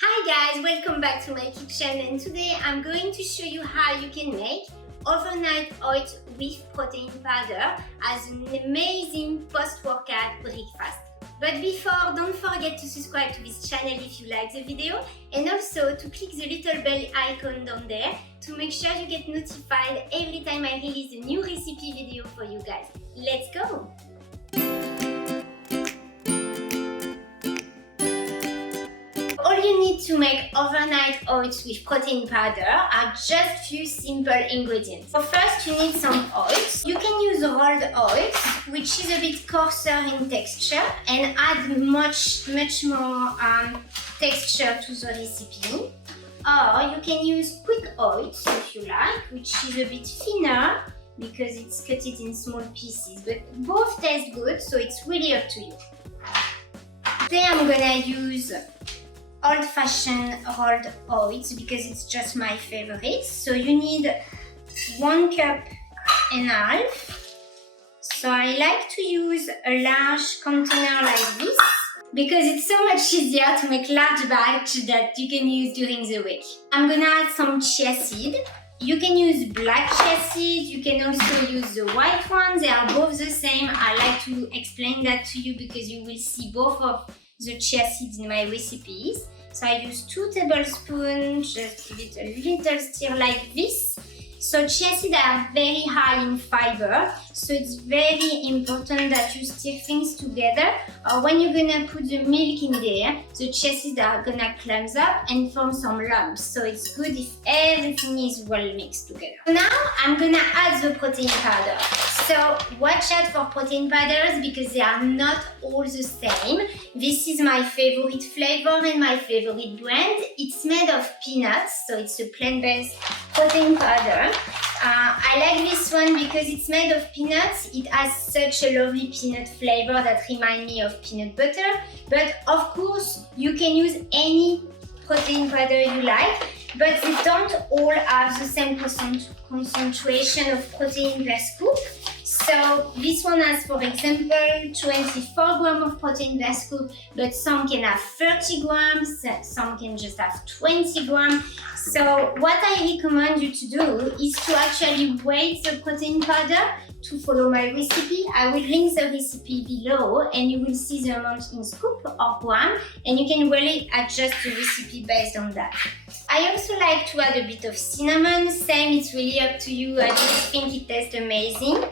Hi guys, welcome back to my kitchen, and today I'm going to show you how you can make overnight oats with protein powder as an amazing post-workout breakfast. But before, don't forget to subscribe to this channel if you like the video, and also to click the little bell icon down there to make sure you get notified every time I release a new recipe video for you guys. Let's go! All you need to make overnight oats with protein powder are just few simple ingredients. So first you need some oats. You can use rolled oats, which is a bit coarser in texture and add much more texture to the recipe. Or you can use quick oats if you like, which is a bit thinner because it's cut it in small pieces. But both taste good, so it's really up to you. Today I'm gonna use old-fashioned rolled oats because it's just my favorite. So you need 1 cup and a half. So I like to use a large container like this because it's so much easier to make large batch that you can use during the week. I'm gonna add some chia seed. You can use black chia seed, you can also use the white ones. They are both the same. I like to explain that to you because you will see both of the chia seeds in my recipes. So I use 2 tablespoons, just give it a little stir like this. So chia seeds are very high in fiber, so it's very important that you stir things together, or when you're gonna put the milk in there, the chia seeds are gonna clump up and form some lumps. So it's good if everything is well mixed together. Now I'm gonna add the protein powder. So watch out for protein powders because they are not all the same. This is my favorite flavor and my favorite brand. It's made of peanuts, so it's a plant-based protein powder. I like this one because it's made of peanuts. It has such a lovely peanut flavor that reminds me of peanut butter. But of course, you can use any protein powder you like, but they don't all have the same concentration of protein per scoop. So this one has, for example, 24 grams of protein per scoop, but some can have 30 grams, some can just have 20 grams. So what I recommend you to do is to actually weigh the protein powder to follow my recipe. I will link the recipe below and you will see the amount in scoop or gram, and you can really adjust the recipe based on that. I also like to add a bit of cinnamon. Same, it's really up to you. I just think it tastes amazing.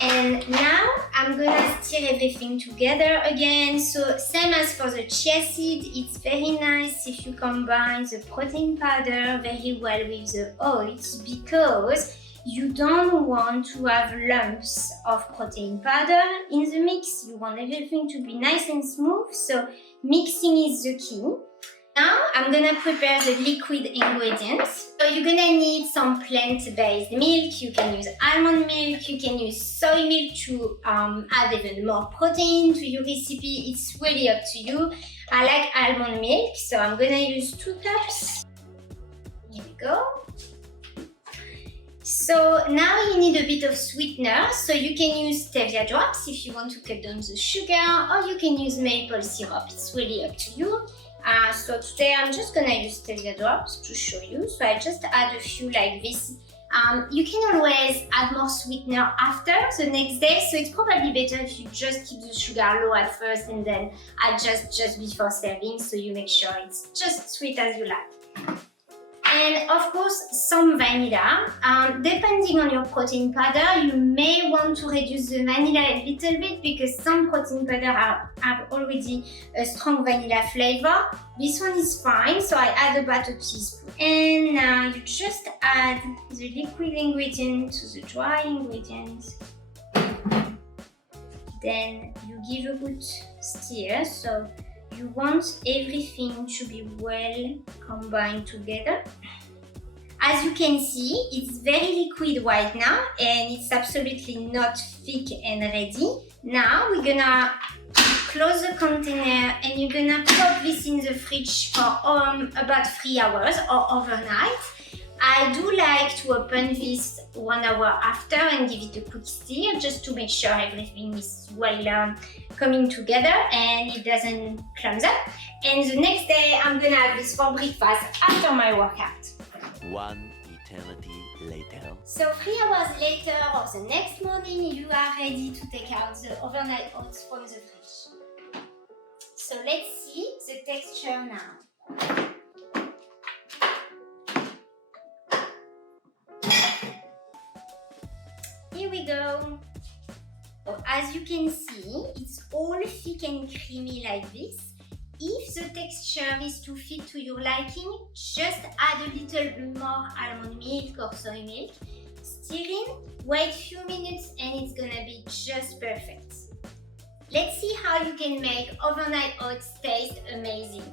And now I'm gonna stir everything together again. So same as for the chia seed, it's very nice if you combine the protein powder very well with the oats because you don't want to have lumps of protein powder in the mix. You want everything to be nice and smooth, so mixing is the key. Now I'm gonna prepare the liquid ingredients. So you're gonna need some plant-based milk. You can use almond milk, you can use soy milk to add even more protein to your recipe. It's really up to you. I like almond milk, so I'm gonna use 2 cups. Here we go. So now you need a bit of sweetener, so you can use stevia drops if you want to cut down the sugar, or you can use maple syrup. It's really up to you. So today I'm just gonna use stevia drops to show you. So I just add a few like this. You can always add more sweetener after the next day, so it's probably better if you just keep the sugar low at first and then adjust just before serving, so you make sure it's just sweet as you like. And of course, some vanilla. Depending on your protein powder, you may want to reduce the vanilla a little bit because some protein powder have already a strong vanilla flavor. This one is fine, so I add about a teaspoon. And now you just add the liquid ingredient to the dry ingredients. Then you give a good stir, so you want everything to be well combined together. As you can see, it's very liquid right now and it's absolutely not thick and ready. Now we're gonna close the container and you're gonna pop this in the fridge for about 3 hours or overnight. I do like to open this 1 hour after and give it a quick stir just to make sure everything is well coming together and it doesn't clump up. And the next day I'm gonna have this for breakfast after my workout. One eternity later. So 3 hours later or the next morning, you are ready to take out the overnight oats from the fridge. So let's see the texture now. Here we go. As you can see, it's all thick and creamy like this. If the texture is too thick to your liking, just add a little more almond milk or soy milk. Stir in, wait a few minutes and it's gonna be just perfect. Let's see how you can make overnight oats taste amazing.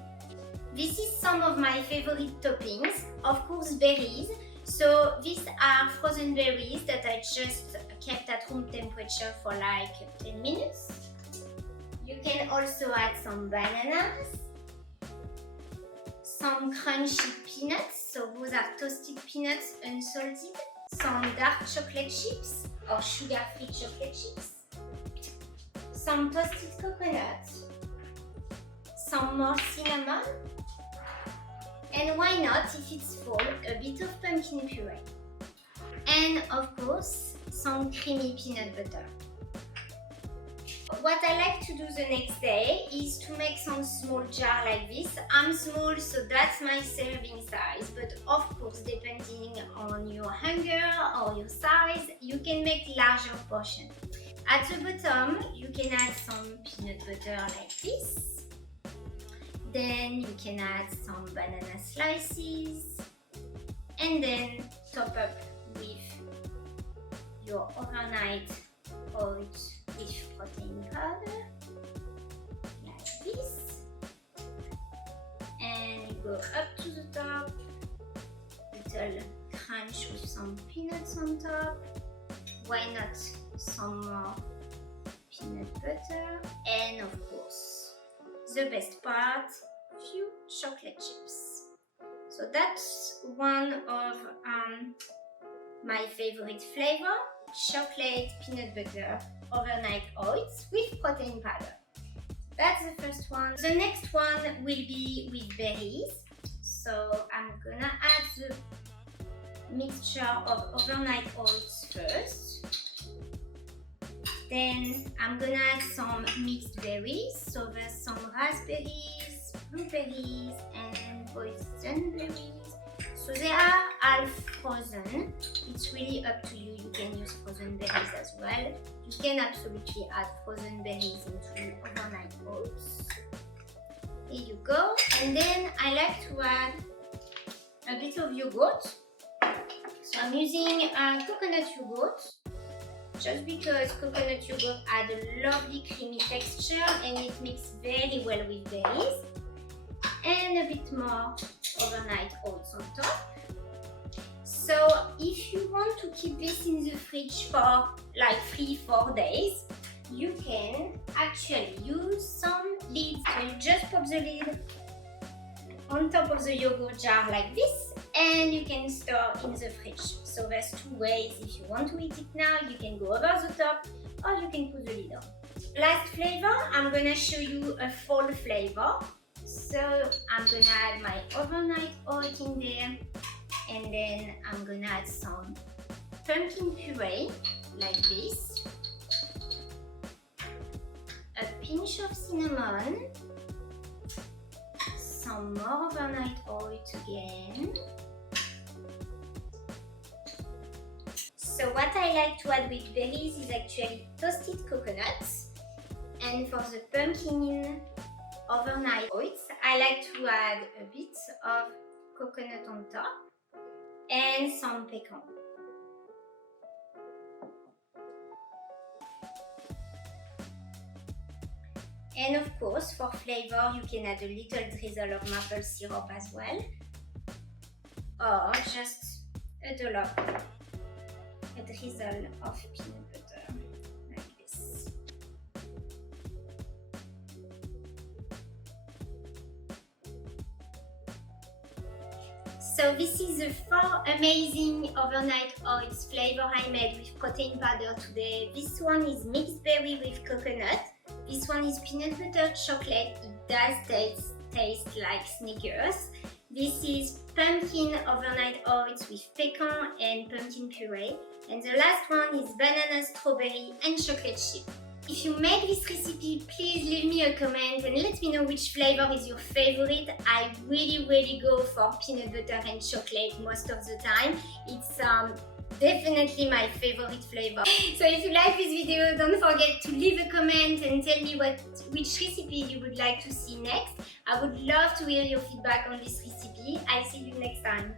This is some of my favorite toppings, of course berries. So these are frozen berries that I just kept at room temperature for like 10 minutes. You can also add some bananas, some crunchy peanuts, so those are toasted peanuts unsalted, some dark chocolate chips or sugar-free chocolate chips, some toasted coconut, some more cinnamon, and why not, if it's fall, a bit of pumpkin puree. And of course, some creamy peanut butter. What I like to do the next day is to make some small jar like this. I'm small, so that's my serving size, but of course, depending on your hunger or your size, you can make larger portion. At the bottom, you can add some peanut butter like this. Then you can add some banana slices and then top up with your overnight oats with protein powder like this, and you go up to the top, little crunch with some peanuts on top. Why not some more peanut butter, and of course the best part, few chocolate chips. So that's one of my favorite flavor, chocolate peanut butter overnight oats with protein powder. That's the first one. The next one will be with berries. So I'm gonna add the mixture of overnight oats first. Then I'm gonna add some mixed berries. So there's some raspberries, blueberries, and boysenberries. So they are all frozen. It's really up to you. You can use frozen berries as well. You can absolutely add frozen berries into overnight oats. Here you go. And then I like to add a bit of yogurt. So I'm using coconut yogurt, just because coconut yogurt adds a lovely creamy texture and it mixes very well with berries. And a bit more overnight oats on top. So if you want to keep this in the fridge for like 3-4 days, you can actually use some lids. So you just pop the lid on top of the yogurt jar like this, and you can store in the fridge. So there's 2 ways. If you want to eat it now, you can go over the top, or you can put the lid on. Last flavor, I'm gonna show you a fall flavor. So I'm gonna add my overnight oat in there, and then I'm gonna add some pumpkin puree like this, a pinch of cinnamon, some more overnight oat again. So what I like to add with berries is actually toasted coconuts, and for the pumpkin overnight oats, I like to add a bit of coconut on top and some pecan. And of course, for flavor, you can add a little drizzle of maple syrup as well, or just a dollop, a drizzle of peanut butter like this. So this is the 4 amazing overnight oats flavor I made with protein powder today. This one is mixed berry with coconut. This one is peanut butter chocolate. It does taste like Snickers. This is pumpkin overnight oats with pecan and pumpkin puree. And the last one is banana, strawberry and chocolate chip. If you make this recipe, please leave me a comment and let me know which flavor is your favorite. I really go for peanut butter and chocolate most of the time. It's definitely my favorite flavor. So if you like this video, don't forget to leave a comment and tell me which recipe you would like to see next. I would love to hear your feedback on this recipe. I'll see you next time.